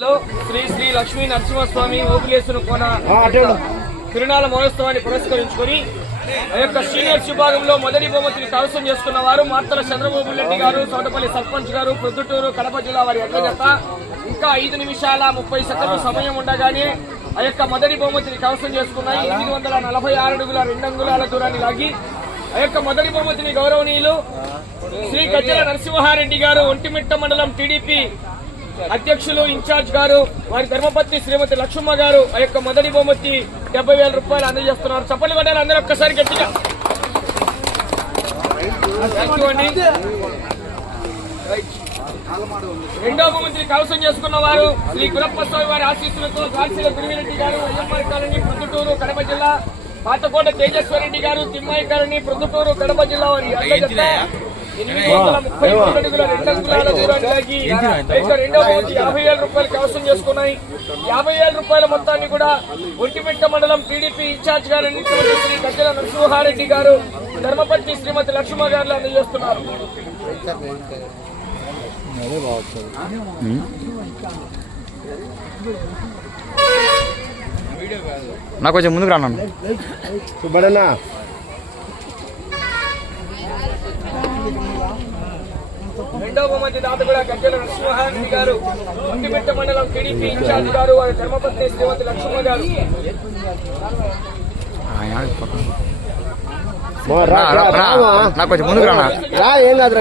శ్రీ శ్రీ లక్ష్మీ నరసింహస్వామి ఓపులేశ్వర కోన తిరునాళ మహోత్సవాన్ని పురస్కరించుకుని ఆ యొక్క సీనియర్స్ విభాగంలో మొదటి బహుమతిని కైవసం చేసుకున్న వారు మార్తల చంద్రబాబు రెడ్డి గారు, సోదపల్లి సర్పంచ్ గారు, ప్రొద్దుటూరు కడప జిల్లా వారి అధ్యక్షత. ఇంకా 5 నిమిషాల 30 సెకండ్ల సమయం ఉండగానే ఆ యొక్క మొదటి బహుమతిని కైవసం చేసుకున్నాయి. 846 అడుగుల 2 అంగుళాల దూరాన్ని లాగి ఆ యొక్క మొదటి బహుమతిని గౌరవనీయులు శ్రీ గజ్జల నరసింహారెడ్డి గారు, ఒంటిమిట్ట మండలం టీడీపీ అధ్యక్షులు ఇన్ఛార్జ్ గారు, వారి ధర్మపత్ని శ్రీమతి లక్ష్మమ్మ గారు ఆ యొక్క మొదటి బహుమతి 70,000 రూపాయలు అందజేస్తున్నారు. చప్పట్లు పడ్డారు అందరూ ఒక్కసారి గట్టిగా. రెండో బహుమతిని కైవసం చేసుకున్న వారు శ్రీ గురప్ప స్వామి వారి ఆశీస్సులతో గాల్సీల గురువిరెడ్డి గారు, అయ్యమ్మారి కాలనీ, ప్రొద్దుటూరు కడప జిల్లా, పాతకోట తేజస్వరెడ్డి గారు, తిమ్మాయి కాలనీ, ప్రొద్దుటూరు కడప జిల్లా వారి అధ్యక్షత. 833 అడుగుల 2 అంగుళాల దూరాన్ని లాగి రెండవ బహుమతి 50,000 రూపాయలు కైవసం చేసుకున్నాయి. 50,000 రూపాయల మొత్తాన్ని కూడా ఒంటిమిట్ట మండలం టీడీపీ ఇన్ఛార్జ్ గారు శ్రీ గజ్జల నరసింహారెడ్డి గారు, ధర్మపత్ని శ్రీమతి లక్ష్మ గారు అందజేస్తున్నారు. నాకు కొంచెం ముందుకు రాను. రెండవ బహుమతి దాత కూడా గజ్జల నరసింహారెడ్డి గారు, ఒంటిమిట్ట మండలం టీడీపీ ఇన్ఛార్జ్ గారు, వారి ధర్మపత్ని శ్రీమతి లక్ష్మ గారు. నాకు కొంచెం ముందుకు రానా. ఏం కాదు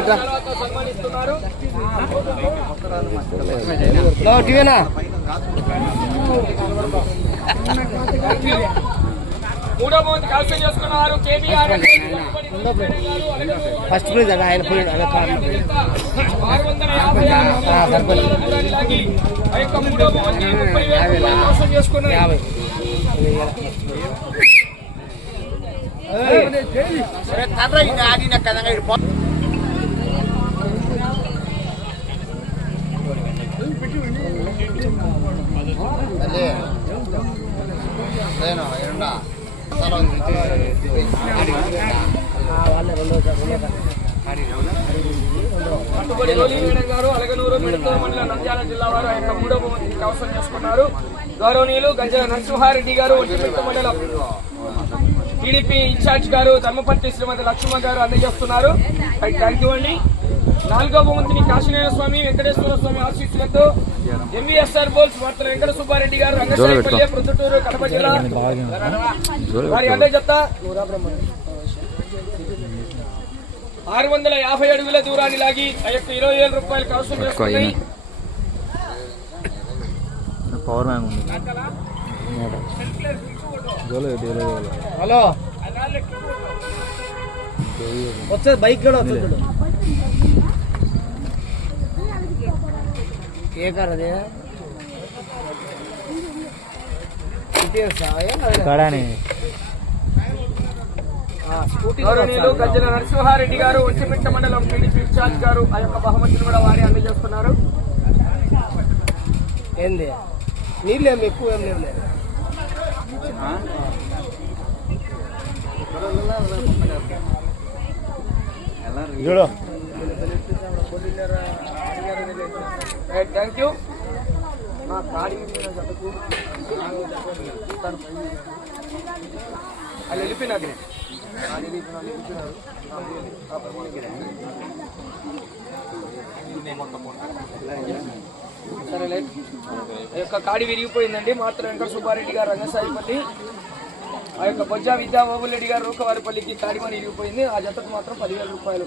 సన్మానిస్తున్నారు. మూడో బహుమతి కైవసం చేసుకున్నారు కేబీఆర్ ఫస్ట్ ప్రైజ్ ఆయన ఆ యొక్క మూడో బహుమతి 30,000 కైవసం చేసుకున్నారు. గారు అలగనూరు మెడతూరు మండలం నంద్యాల జిల్లా వారు ఆ యొక్క మూడో బహుమతిని కైవసం చేసుకున్నారు. గౌరవనీయులు గజ్జల నరసింహారెడ్డి గారు, ఒంటిమిట్ట మండలం టీడీపీ ఇన్ఛార్జ్ గారు, ధర్మపత్ని శ్రీమతి లక్ష్మ గారు అందజేస్తున్నారు. థ్యాంక్ యూ అండి. నాలుగో బహుమతిని కాశీనారాయణ స్వామి, వెంకటేశ్వర స్వామి ఆశీస్సులతో ఎంవీఎస్ఆర్ బోల్స్ మార్తల వెంకట సుబ్బారెడ్డి గారు, రంగశాయపల్లి, ప్రొద్దుటూరు కడప జిల్లా వారి అందజేత. 650 అడుగుల దూరాన్ని లాగి ఆ యొక్క 20,000 రూపాయలు కైవసం చేసుకున్నాయి. హలో వచ్చే బైక్ కూడా వస్తుంది. ఏ కార్ అది గౌరవనీయులు గజ్జల నరసింహారెడ్డి గారు, ఒంటిమిట్ట మండలం టీడీపీ ఇన్ఛార్జ్ గారు ఆ యొక్క బహుమతిని కూడా వారి అందజేస్తున్నారు. ఏంది నీళ్ళు ఏమి ఎక్కువ ఏం లేవు. Thank you. అది వెళ్ళిపోయినారు. సరే ఆ యొక్క కాడి విరిగిపోయిందండి. మాత్రం వెంకట సుబ్బారెడ్డి గారు, రంగసాయిపల్లి, ఆ యొక్క బొజ్జా విద్యాబాబుల్ రెడ్డి గారు, రూకవారిపల్లికి తాడిమని విరిగిపోయింది. ఆ జతకు మాత్రం 10,000 రూపాయలు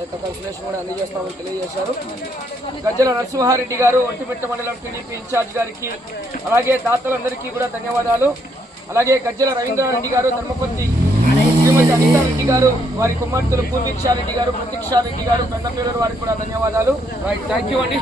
యొక్క కన్సలేషన్ కూడా అందజేస్తామని తెలియజేశారు. గజ్జల నరసింహారెడ్డి గారు, ఒంటిమిట్ట మండలం టీడీపీ ఇన్ఛార్జ్ గారికి, అలాగే దాతలందరికీ కూడా ధన్యవాదాలు. అలాగే గజ్జల రవీంద్రారెడ్డి గారు, ధర్మపతి శ్రీమతి అనితారెడ్డి గారు, వారి కుమార్తెలు పూర్వీక్షారెడ్డి గారు, ప్రతీక్షారెడ్డి గారు, కన్నపేరూరు వారికి కూడా ధన్యవాదాలు. థ్యాంక్ యూ అండి.